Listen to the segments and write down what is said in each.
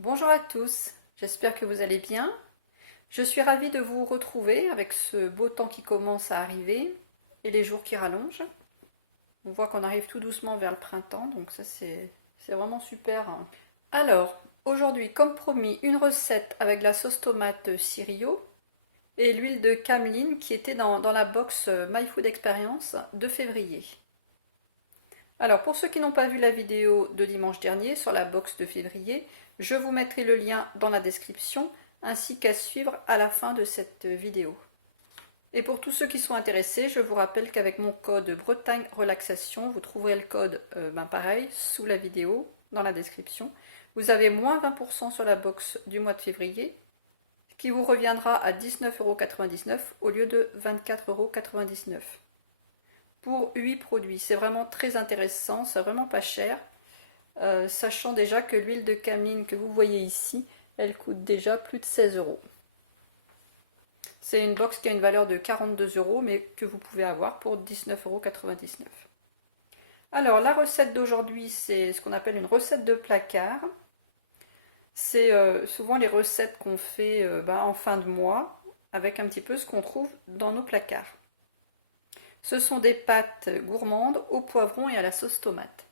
Bonjour à tous, j'espère que vous allez bien. Je suis ravie de vous retrouver avec ce beau temps qui commence à arriver et les jours qui rallongent. On voit qu'on arrive tout doucement vers le printemps, donc ça c'est vraiment super. Alors, aujourd'hui, comme promis, une recette avec de la sauce tomate Cirio et l'huile de cameline qui était dans la box My Food Experience de février. Alors, pour ceux qui n'ont pas vu la vidéo de dimanche dernier sur la box de février, je vous mettrai le lien dans la description ainsi qu'à suivre à la fin de cette vidéo. Et pour tous ceux qui sont intéressés, je vous rappelle qu'avec mon code Bretagne Relaxation, vous trouverez le code pareil sous la vidéo dans la description. Vous avez moins 20% sur la box du mois de février, ce qui vous reviendra à 19,99 € au lieu de 24,99 €. Pour 8 produits. C'est vraiment très intéressant, c'est vraiment pas cher. Sachant déjà que l'huile de cameline que vous voyez ici, elle coûte déjà plus de 16 €. C'est une box qui a une valeur de 42 € mais que vous pouvez avoir pour 19,99 €. Alors la recette d'aujourd'hui, c'est ce qu'on appelle une recette de placard. C'est souvent les recettes qu'on fait en fin de mois avec un petit peu ce qu'on trouve dans nos placards. Ce sont des pâtes gourmandes au poivron et à la sauce tomate.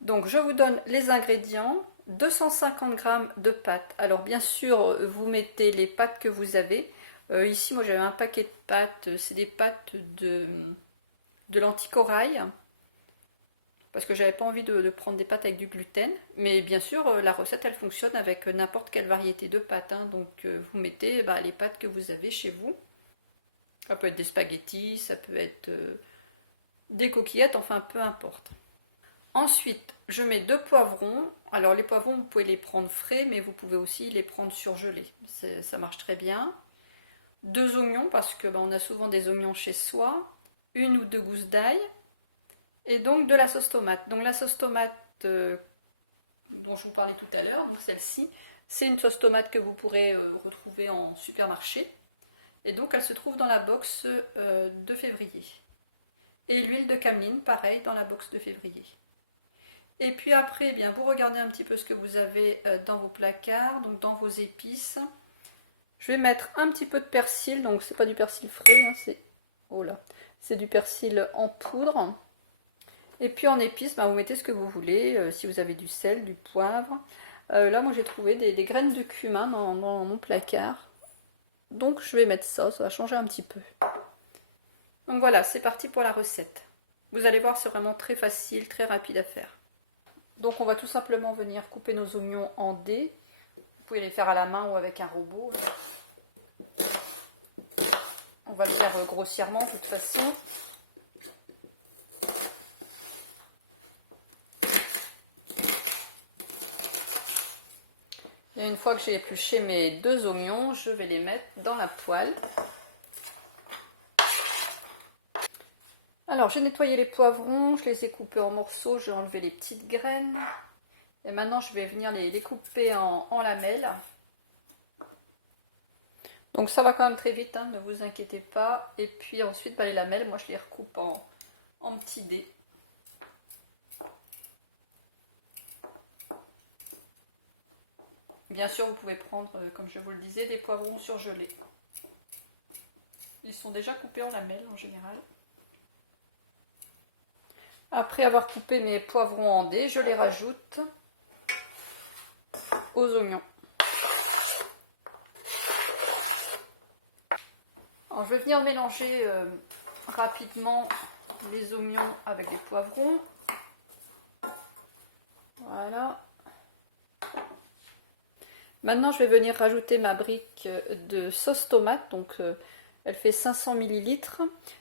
Donc je vous donne les ingrédients. 250 g de pâtes. Alors bien sûr, vous mettez les pâtes que vous avez. Ici, moi j'avais un paquet de pâtes. C'est des pâtes de lentilles corail. Parce que j'avais pas envie de prendre des pâtes avec du gluten. Mais bien sûr, la recette elle fonctionne avec n'importe quelle variété de pâtes. Donc vous mettez les pâtes que vous avez chez vous. Ça peut être des spaghettis, ça peut être des coquillettes, enfin peu importe. Ensuite, je mets 2 poivrons. Alors les poivrons, vous pouvez les prendre frais, mais vous pouvez aussi les prendre surgelés. Ça marche très bien. 2 oignons, parce que on a souvent des oignons chez soi. 1 ou 2 gousses d'ail. Et donc de la sauce tomate. Donc la sauce tomate dont je vous parlais tout à l'heure, donc celle-ci, c'est une sauce tomate que vous pourrez retrouver en supermarché. Et donc elle se trouve dans la box de février. Et l'huile de cameline, pareil, dans la box de février. Et puis après, vous regardez un petit peu ce que vous avez dans vos placards, donc dans vos épices. Je vais mettre un petit peu de persil, donc c'est pas du persil frais, c'est du persil en poudre. Et puis en épices, vous mettez ce que vous voulez, si vous avez du sel, du poivre. Là, moi j'ai trouvé des graines de cumin dans mon placard. Donc je vais mettre ça va changer un petit peu. Donc voilà, c'est parti pour la recette. Vous allez voir, c'est vraiment très facile, très rapide à faire. Donc on va tout simplement venir couper nos oignons en dés. Vous pouvez les faire à la main ou avec un robot. On va le faire grossièrement de toute façon. Et une fois que j'ai épluché mes 2 oignons, je vais les mettre dans la poêle. Alors j'ai nettoyé les poivrons, je les ai coupés en morceaux, j'ai enlevé les petites graines. Et maintenant je vais venir les couper en lamelles. Donc ça va quand même très vite, ne vous inquiétez pas. Et puis ensuite les lamelles, moi je les recoupe en petits dés. Bien sûr vous pouvez prendre, comme je vous le disais, des poivrons surgelés. Ils sont déjà coupés en lamelles en général. Après avoir coupé mes poivrons en dés, je les rajoute aux oignons. Alors, je vais venir mélanger rapidement les oignons avec les poivrons. Voilà. Maintenant, je vais venir rajouter ma brique de sauce tomate. Donc, elle fait 500 ml.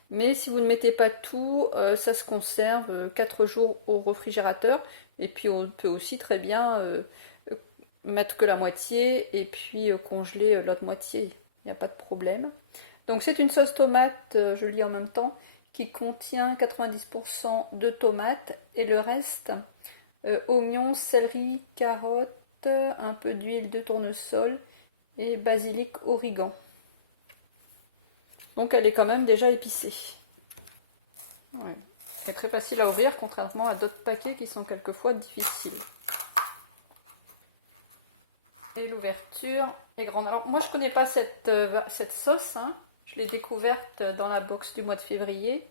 Mais si vous ne mettez pas tout, ça se conserve 4 jours au réfrigérateur. Et puis, on peut aussi très bien mettre que la moitié et puis congeler l'autre moitié. Il n'y a pas de problème. Donc, c'est une sauce tomate, je lis en même temps, qui contient 90% de tomates et le reste, oignons, céleri, carottes, un peu d'huile de tournesol et basilic, origan. Donc elle est quand même déjà épicée. Ouais. Elle est très facile à ouvrir, contrairement à d'autres paquets qui sont quelquefois difficiles. Et l'ouverture est grande. Alors moi je connais pas cette sauce, hein. Je l'ai découverte dans la box du mois de février.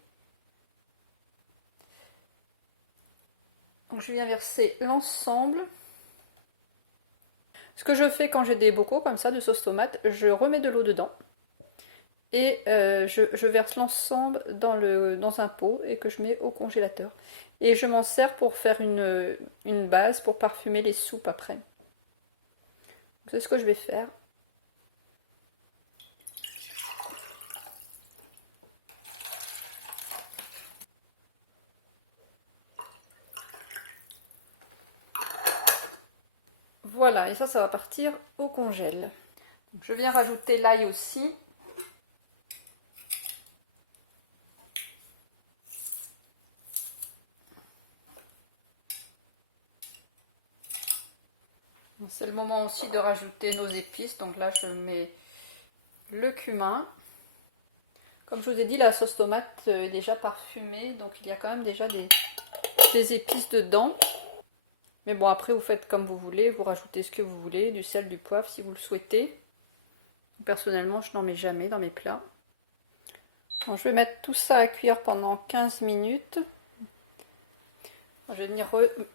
Donc je viens verser l'ensemble. Ce que je fais quand j'ai des bocaux comme ça de sauce tomate, je remets de l'eau dedans. Et je verse l'ensemble dans un pot et que je mets au congélateur. Et je m'en sers pour faire une base pour parfumer les soupes après. C'est ce que je vais faire. Voilà, et ça va partir au congèle. Donc, je viens rajouter l'ail aussi. C'est le moment aussi de rajouter nos épices. Donc là, je mets le cumin. Comme je vous ai dit, la sauce tomate est déjà parfumée. Donc il y a quand même déjà des épices dedans. Mais bon, après, vous faites comme vous voulez. Vous rajoutez ce que vous voulez. Du sel, du poivre si vous le souhaitez. Personnellement, je n'en mets jamais dans mes plats. Bon, je vais mettre tout ça à cuire pendant 15 minutes. Je vais venir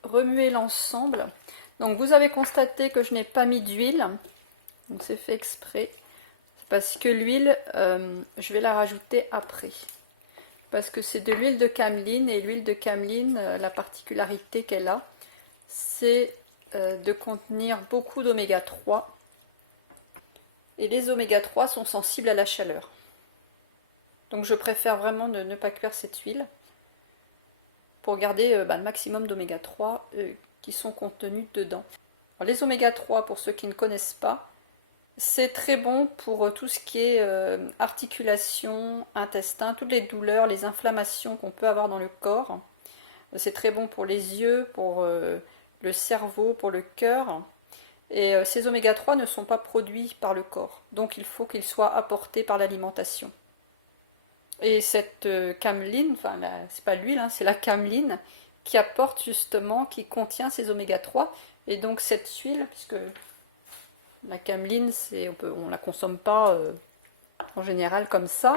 remuer l'ensemble. Donc vous avez constaté que je n'ai pas mis d'huile. Donc c'est fait exprès. Parce que l'huile, je vais la rajouter après. Parce que c'est de l'huile de cameline. Et l'huile de cameline, la particularité qu'elle a, c'est de contenir beaucoup d'oméga 3. Et les oméga 3 sont sensibles à la chaleur. Donc je préfère vraiment ne pas cuire cette huile pour garder le maximum d'oméga 3 qui sont contenus dedans. Alors, les oméga 3, pour ceux qui ne connaissent pas, c'est très bon pour tout ce qui est articulation, intestin, toutes les douleurs, les inflammations qu'on peut avoir dans le corps. C'est très bon pour les yeux, pour le cerveau, pour le cœur. Et ces oméga 3 ne sont pas produits par le corps, donc il faut qu'ils soient apportés par l'alimentation. Et cette cameline, enfin c'est pas l'huile, hein, c'est la cameline qui apporte justement, qui contient ces oméga 3. Et donc cette huile, puisque la cameline, on la consomme pas en général comme ça,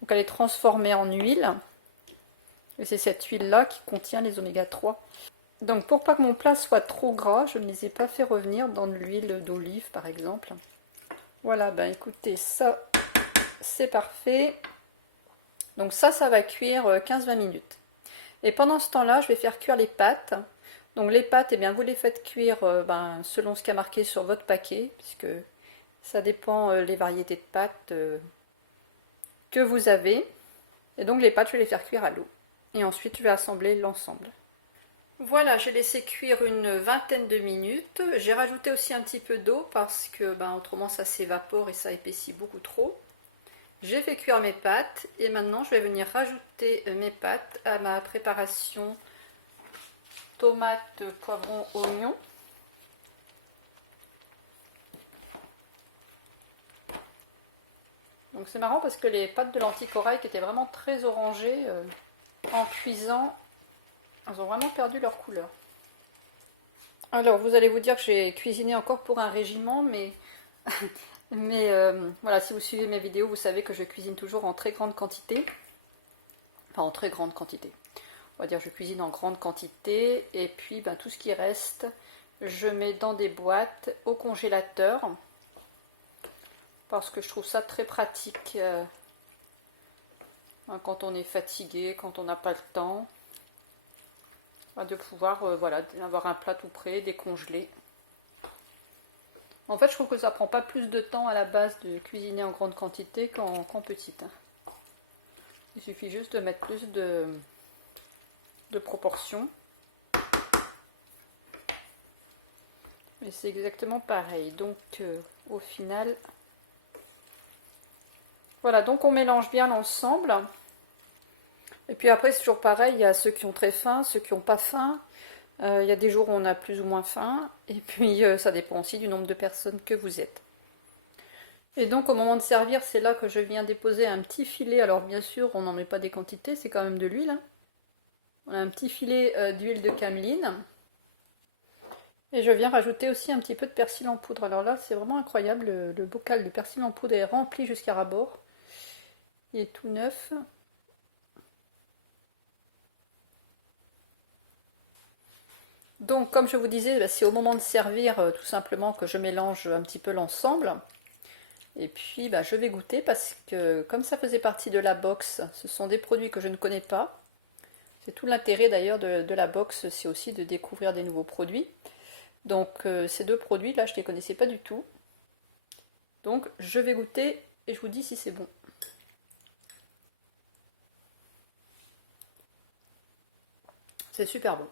donc elle est transformée en huile. Et c'est cette huile-là qui contient les oméga 3. Donc pour pas que mon plat soit trop gras, je ne les ai pas fait revenir dans de l'huile d'olive par exemple. Voilà, ben écoutez, ça c'est parfait. Donc ça va cuire 15-20 minutes. Et pendant ce temps-là, je vais faire cuire les pâtes. Donc les pâtes, eh bien, vous les faites cuire selon ce qui a marqué sur votre paquet, puisque ça dépend les variétés de pâtes que vous avez. Et donc les pâtes, je vais les faire cuire à l'eau. Et ensuite, je vais assembler l'ensemble. Voilà, j'ai laissé cuire une vingtaine de minutes. J'ai rajouté aussi un petit peu d'eau parce que autrement ça s'évapore et ça épaissit beaucoup trop. J'ai fait cuire mes pâtes et maintenant je vais venir rajouter mes pâtes à ma préparation tomate, poivron, oignon. Donc c'est marrant parce que les pâtes de lentilles corail qui étaient vraiment très orangées en cuisant, elles ont vraiment perdu leur couleur. Alors vous allez vous dire que j'ai cuisiné encore pour un régiment, mais voilà, si vous suivez mes vidéos, vous savez que je cuisine toujours en très grande quantité. Enfin en très grande quantité. On va dire je cuisine en grande quantité et puis tout ce qui reste, je mets dans des boîtes au congélateur parce que je trouve ça très pratique quand on est fatigué, quand on n'a pas le temps. De pouvoir avoir un plat tout prêt, décongelé. En fait, je trouve que ça prend pas plus de temps à la base de cuisiner en grande quantité qu'en petite. Il suffit juste de mettre plus de proportions. Et c'est exactement pareil. Donc, au final, voilà. Donc, on mélange bien l'ensemble. Et puis après, c'est toujours pareil, il y a ceux qui ont très faim, ceux qui n'ont pas faim. Il y a des jours où on a plus ou moins faim. Et puis, ça dépend aussi du nombre de personnes que vous êtes. Et donc, au moment de servir, c'est là que je viens déposer un petit filet. Alors, bien sûr, on n'en met pas des quantités, c'est quand même de l'huile. On a un petit filet d'huile de cameline. Et je viens rajouter aussi un petit peu de persil en poudre. Alors là, c'est vraiment incroyable, le bocal de persil en poudre est rempli jusqu'à ras-bord. Il est tout neuf. Donc, comme je vous disais, bah, c'est au moment de servir tout simplement que je mélange un petit peu l'ensemble. Et puis, bah, je vais goûter parce que comme ça faisait partie de la box, ce sont des produits que je ne connais pas. C'est tout l'intérêt d'ailleurs de la box, c'est aussi de découvrir des nouveaux produits. Donc, ces deux produits là, je ne les connaissais pas du tout. Donc, je vais goûter et je vous dis si c'est bon. C'est super bon.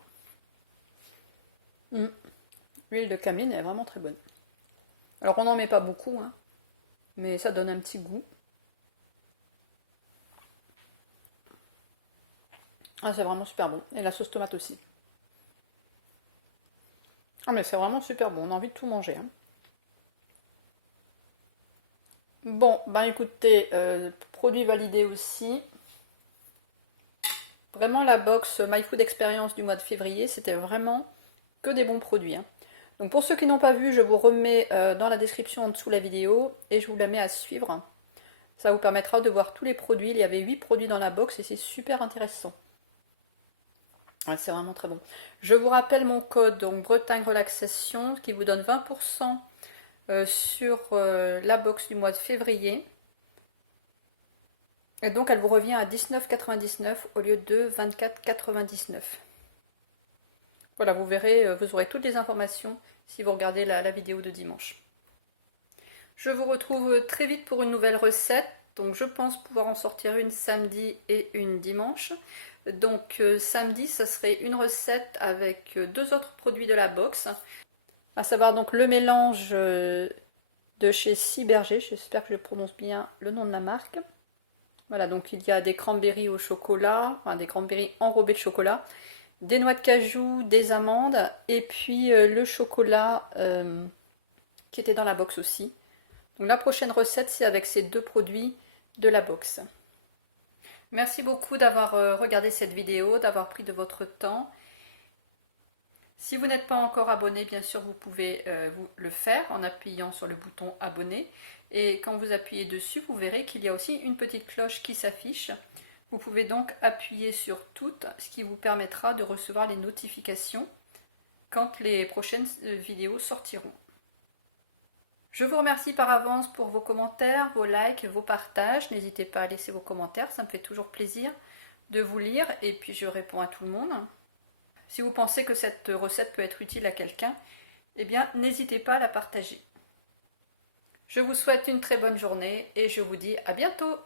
L'huile de camine est vraiment très bonne. Alors, on n'en met pas beaucoup, hein, mais ça donne un petit goût. Ah, c'est vraiment super bon. Et la sauce tomate aussi. Ah, mais c'est vraiment super bon. On a envie de tout manger, hein. Bon, ben écoutez, produit validé aussi. Vraiment la box My Food Experience du mois de février, c'était vraiment que des bons produits, hein. Donc pour ceux qui n'ont pas vu, je vous remets dans la description en dessous la vidéo et je vous la mets à suivre. Ça vous permettra de voir tous les produits. Il y avait 8 produits dans la box et c'est super intéressant. Ouais, c'est vraiment très bon. Je vous rappelle mon code, donc Bretagne Relaxation, qui vous donne 20% sur la box du mois de février. Et donc elle vous revient à 19,99 au lieu de 24,99. Voilà, vous verrez, vous aurez toutes les informations si vous regardez la vidéo de dimanche. Je vous retrouve très vite pour une nouvelle recette. Donc je pense pouvoir en sortir une samedi et une dimanche. Donc samedi, ça serait une recette avec deux autres produits de la box. À savoir donc le mélange de chez Ciberger. J'espère que je prononce bien le nom de la marque. Voilà, donc il y a des cranberries au chocolat, enfin des cranberries enrobées de chocolat, des noix de cajou, des amandes, et puis le chocolat qui était dans la box aussi. Donc la prochaine recette, c'est avec ces deux produits de la box. Merci beaucoup d'avoir regardé cette vidéo, d'avoir pris de votre temps. Si vous n'êtes pas encore abonné, bien sûr, vous pouvez vous le faire en appuyant sur le bouton abonner. Et quand vous appuyez dessus, vous verrez qu'il y a aussi une petite cloche qui s'affiche. Vous pouvez donc appuyer sur toutes, ce qui vous permettra de recevoir les notifications quand les prochaines vidéos sortiront. Je vous remercie par avance pour vos commentaires, vos likes, vos partages. N'hésitez pas à laisser vos commentaires, ça me fait toujours plaisir de vous lire et puis je réponds à tout le monde. Si vous pensez que cette recette peut être utile à quelqu'un, eh bien n'hésitez pas à la partager. Je vous souhaite une très bonne journée et je vous dis à bientôt.